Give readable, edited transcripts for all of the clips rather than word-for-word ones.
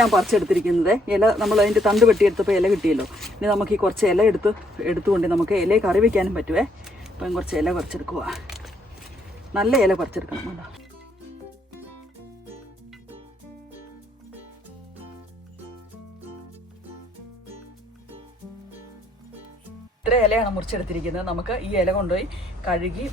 ഞാൻ പറിച്ചെടുത്തിരിക്കുന്നത് ഇല. നമ്മൾ അതിൻ്റെ തണ്ട് വെട്ടിയെടുത്തപ്പോൾ ഇല കിട്ടിയല്ലോ. ഇനി നമുക്ക് ഈ കുറച്ച് ഇല എടുത്തുകൊണ്ട് നമുക്ക് ഇലയെ കറി വയ്ക്കാനും പറ്റുമേ. അപ്പം കുറച്ച് ഇല പറിച്ചെടുക്കുക. നല്ല ഇല പറിച്ചെടുക്കണം. വേണ്ട, ഇത്ര ഇലയാണ് മുറിച്ചെടുത്തിരിക്കുന്നത്. നമുക്ക് ഈ ഇല കൊണ്ടുപോയി കഴുകി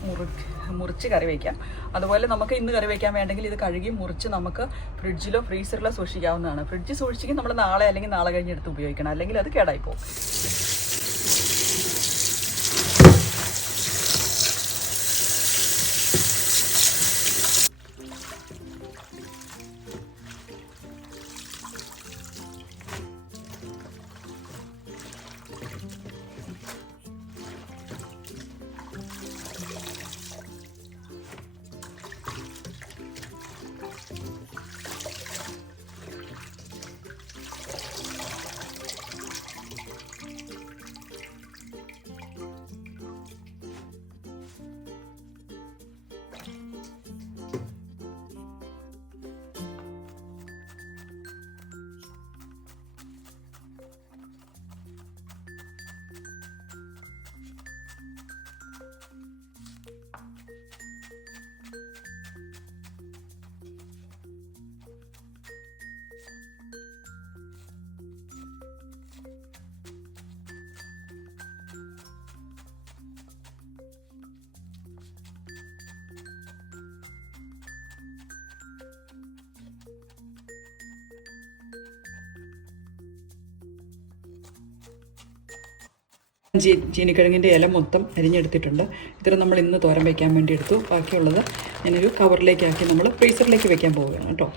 മുറിച്ച് കറി വയ്ക്കാം. അതുപോലെ നമുക്ക് ഇന്ന് കറി വയ്ക്കാൻ വേണ്ടെങ്കിൽ ഇത് കഴുകി മുറിച്ച് നമുക്ക് ഫ്രിഡ്ജിലോ ഫ്രീസറിലോ സൂക്ഷിക്കാവുന്നതാണ്. ഫ്രിഡ്ജിൽ സൂക്ഷിച്ചെങ്കിൽ നമ്മൾ നാളെ അല്ലെങ്കിൽ നാളെ കഴിഞ്ഞ് എടുത്ത് ഉപയോഗിക്കണം, അല്ലെങ്കിൽ അത് കേടായിപ്പോവും. ചീനിക്കിഴങ്ങിൻ്റെ ഇല മൊത്തം അരിഞ്ഞെടുത്തിട്ടുണ്ട്. ഇത്ര നമ്മൾ ഇന്ന് തോരൻ വയ്ക്കാൻ വേണ്ടി എടുത്തു. ബാക്കിയുള്ളത് ഞാനൊരു കവറിലേക്കാക്കി നമ്മൾ ഫ്രീസറിലേക്ക് വെക്കാൻ പോവുകയാണ് കേട്ടോ.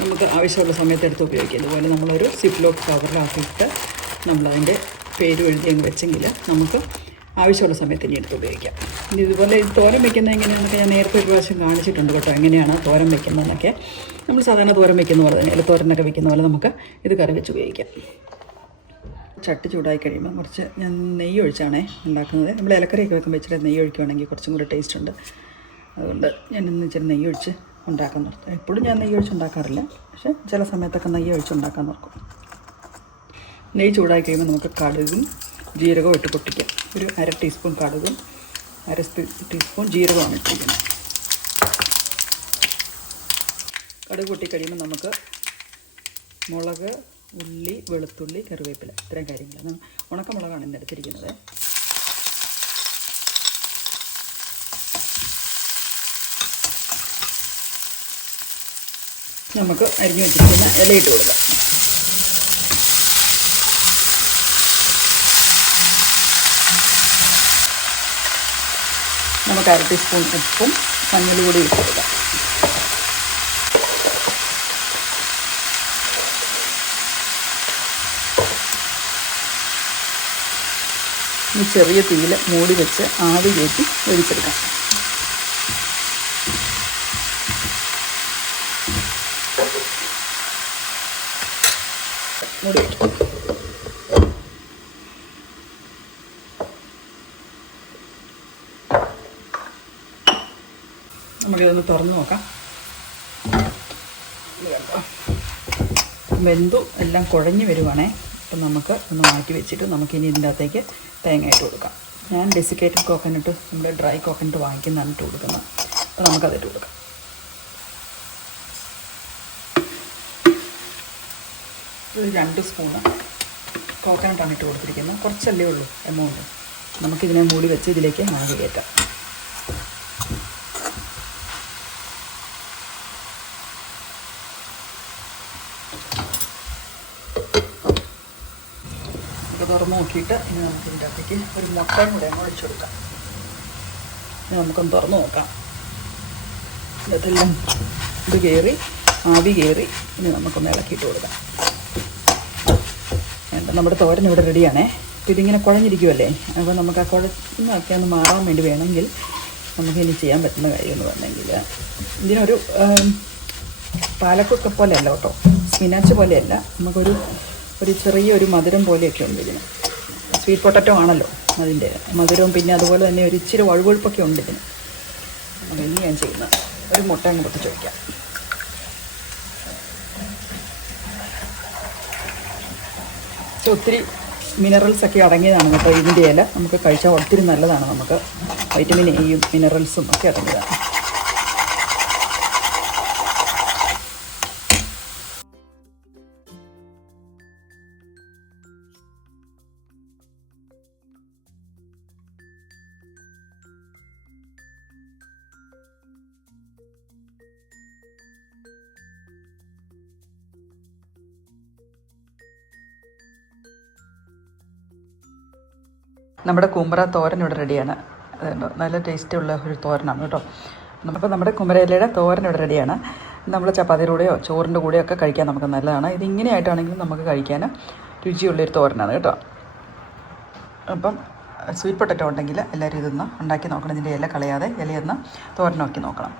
നമുക്ക് ആവശ്യമുള്ള സമയത്ത് എടുത്ത് ഉപയോഗിക്കാം. ഇതുപോലെ നമ്മളൊരു സിപ്ലോക്ക് കവറിലാക്കിയിട്ട് നമ്മളതിൻ്റെ പേര് എഴുതി അങ്ങ് വെച്ചെങ്കിൽ നമുക്ക് ആവശ്യമുള്ള സമയത്ത് ഇനി എടുത്ത് ഉപയോഗിക്കാം. ഇനി ഇതുപോലെ തോരൻ വയ്ക്കുന്നത് എങ്ങനെയാണെന്നൊക്കെ ഞാൻ നേരത്തെ ഒരു പ്രാവശ്യം കാണിച്ചിട്ടുണ്ട് കേട്ടോ. എങ്ങനെയാണ് തോരൻ വയ്ക്കുന്നതെന്നൊക്കെ. നമ്മൾ സാധാരണ തോരൻ വയ്ക്കുന്ന പോലെ തന്നെ ഇലത്തോരനൊക്കെ വയ്ക്കുന്ന പോലെ നമുക്ക് ഇത് കറി വെച്ച് ഉപയോഗിക്കാം. ചട്ടി ചൂടായി കഴിയുമ്പോൾ കുറച്ച് ഞാൻ നെയ്യ് ഒഴിച്ചാണേ ഉണ്ടാക്കുന്നത്. നമ്മൾ ഇലക്കറിയൊക്കെ വെക്കുമ്പോൾ ഇച്ചിരി നെയ്യ് ഒഴിക്കുകയാണെങ്കിൽ കുറച്ചും കൂടി ടേസ്റ്റ് ഉണ്ട്. അതുകൊണ്ട് ഞാൻ ഇന്ന് ഇച്ചിരി നെയ്യ് ഒഴിച്ച് ഉണ്ടാക്കാൻ നിർത്തും. എപ്പോഴും ഞാൻ നെയ്യ് ഒഴിച്ച് ഉണ്ടാക്കാറില്ല, പക്ഷേ ചില സമയത്തൊക്കെ നെയ്യ് ഒഴിച്ച് ഉണ്ടാക്കാൻ നോക്കും. നെയ്യ് ചൂടായി കഴിയുമ്പോൾ നമുക്ക് കടുകും ജീരകവും ഇട്ട് പൊട്ടിക്കാം. ഒരു 1/2 ടീസ്പൂൺ കടുകും 1/2 ടീസ്പൂൺ ജീരകമാണ് ഇട്ടിരിക്കുന്നത്. കടുക് പൊട്ടിക്കഴിയുമ്പോൾ നമുക്ക് മുളക്, ഉള്ളി, വെളുത്തുള്ളി, കറിവേപ്പില, ഇത്രയും കാര്യങ്ങളാണ്. ഉണക്കമുളകാണ് ഇന്ന് എടുത്തിരിക്കുന്നത്. നമുക്ക് അരിഞ്ഞു വെച്ചിരിക്കുന്ന ഇലയിട്ട് കൊടുക്കാം. നമുക്ക് 1/2 ടീസ്പൂൺ ഉപ്പും മഞ്ഞൾ കൂടി ഇട്ട് കൊടുക്കാം. ഈ ചെറിയ തീയിൽ മൂടി വെച്ച് ആവി കയറ്റി വേവിച്ചെടുക്കാം. മൂടി വയ്ക്കാം. നമുക്കിതൊന്ന് തുറന്ന് നോക്കാം. വെന്തും എല്ലാം കുഴഞ്ഞ് വരുവാണേ. അപ്പം നമുക്ക് ഒന്ന് മാറ്റി വെച്ചിട്ട് നമുക്കിനി ഇതിൻ്റെ അകത്തേക്ക് തേങ്ങ ഇട്ട് കൊടുക്കാം. ഞാൻ ഡെസിക്കേറ്റഡ് കോക്കനട്ട്, നമ്മുടെ ഡ്രൈ കോക്കനട്ട് വാങ്ങിക്കുന്നതാണ് ഇട്ട് കൊടുക്കുന്നത്. അപ്പോൾ നമുക്കതിട്ട് കൊടുക്കാം. ഒരു 2 സ്പൂണ് കോക്കനട്ടാണ് ഇട്ട് കൊടുത്തിരിക്കുന്നത്. കുറച്ചല്ലേ ഉള്ളൂ എമൗണ്ട്. നമുക്കിതിനെ മൂടി വെച്ച് ഇതിലേക്ക് ആവി കയറ്റാം. തുറന്ന് നോക്കിയിട്ട് ഇനി നമുക്ക് ഇതിൻ്റെ അകത്തേക്ക് ഒരു മുട്ടയും കൂടെ അങ്ങ് ഒഴിച്ചു കൊടുക്കാം. ഇനി നമുക്കൊന്ന് തുറന്ന് നോക്കാം. ഇതെല്ലാം ഇത് കയറി ആവി കയറി ഇനി നമുക്കൊന്ന് ഇളക്കിയിട്ട് കൊടുക്കാം. നമ്മുടെ തോരൻ ഇവിടെ റെഡിയാണേ. അപ്പോൾ ഇതിങ്ങനെ കുഴഞ്ഞിരിക്കുമല്ലേ. അപ്പോൾ നമുക്ക് ആ കുഴന്നൊക്കെ ഒന്ന് മാറാൻ വേണ്ടി വേണമെങ്കിൽ നമുക്കിനി ചെയ്യാൻ പറ്റുന്ന കാര്യം എന്ന് പറഞ്ഞെങ്കിൽ ഇതിനൊരു പാലക്കൊക്കെ പോലെയല്ല കേട്ടോ, സ്പിനാച്ച് പോലെയല്ല. നമുക്കൊരു ചെറിയൊരു മധുരം പോലെയൊക്കെ ഉണ്ട് ഇതിന്. സ്വീറ്റ് പൊട്ടറ്റോ ആണല്ലോ, അതിൻ്റെ മധുരവും പിന്നെ അതുപോലെ തന്നെ ഒരു ഇച്ചിരി വഴുവഴുപ്പൊക്കെ ഉണ്ട് ഇതിന്. അപ്പോൾ ഇനി ഞാൻ ചെയ്യുന്നത് ഒരു മുട്ട അങ്ങ് പൊട്ടിച്ച് വയ്ക്കാം. പക്ഷെ ഒത്തിരി മിനറൽസൊക്കെ അടങ്ങിയതാണ് കേട്ടോ ഇതിൻ്റെ ഇല. നമുക്ക് കഴിച്ചാൽ ഒത്തിരി നല്ലതാണ്. നമുക്ക് വൈറ്റമിൻ എയും മിനറൽസും ഒക്കെ അടങ്ങിയതാണ്. നമ്മുടെ കുമ്പറ തോരൻ ഇവിടെ റെഡിയാണ്. അതുകൊണ്ടോ നല്ല ടേസ്റ്റുള്ള ഒരു തോരനാണ് കേട്ടോ. അപ്പോൾ നമ്മുടെ കുമ്പരയിലയുടെ തോരൻ ഇവിടെ റെഡിയാണ്. നമ്മൾ ചപ്പാത്തിയുടെ കൂടെയോ ചോറിൻ്റെ കൂടെയോ ഒക്കെ കഴിക്കാൻ നമുക്ക് നല്ലതാണ്. ഇത് ഇങ്ങനെയായിട്ടാണെങ്കിലും നമുക്ക് കഴിക്കാൻ രുചിയുള്ളൊരു തോരനാണ് കേട്ടോ. അപ്പം സ്വീറ്റ് പൊട്ടറ്റോ ഉണ്ടെങ്കിൽ എല്ലാവരും ഇതൊന്ന് ഉണ്ടാക്കി നോക്കണം. ഇതിൻ്റെ ഇല കളയാതെ ഇലയൊന്ന് തോരനാക്കി നോക്കണം.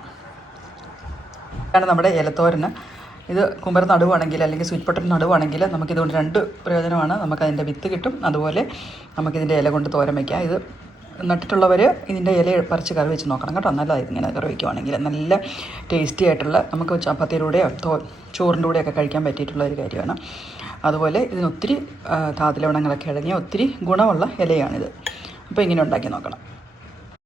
ഇതാണ് നമ്മുടെ ഇലത്തോരന്. ഇത് കുമ്പര നടുവാണെങ്കിൽ അല്ലെങ്കിൽ സ്വീറ്റ് പൊട്ടറ്റോ നടുവാണെങ്കിൽ നമുക്കിതുകൊണ്ട് 2 പ്രയോജനമാണ്. നമുക്കതിൻ്റെ വിത്ത് കിട്ടും, അതുപോലെ നമുക്കിതിൻ്റെ ഇല കൊണ്ട് തോരൻ വയ്ക്കാം. ഇത് നട്ടിട്ടുള്ളവർ ഇതിൻ്റെ ഇല പറിച്ച് കറി വെച്ച് നോക്കണം കേട്ടോ. നല്ലതായത് ഇങ്ങനെ കറി വയ്ക്കുവാണെങ്കിൽ നല്ല ടേസ്റ്റി ആയിട്ടുള്ള, നമുക്ക് ചപ്പാത്തിയിലൂടെയോ ചോറിൻ്റെ കൂടെയൊക്കെ കഴിക്കാൻ പറ്റിയിട്ടുള്ള ഒരു കാര്യമാണ്. അതുപോലെ ഇതിനൊത്തിരി ധാതുലവണങ്ങളൊക്കെ അടങ്ങിയ ഒത്തിരി ഗുണമുള്ള ഇലയാണിത്. അപ്പോൾ ഇങ്ങനെ ഉണ്ടാക്കി നോക്കണം.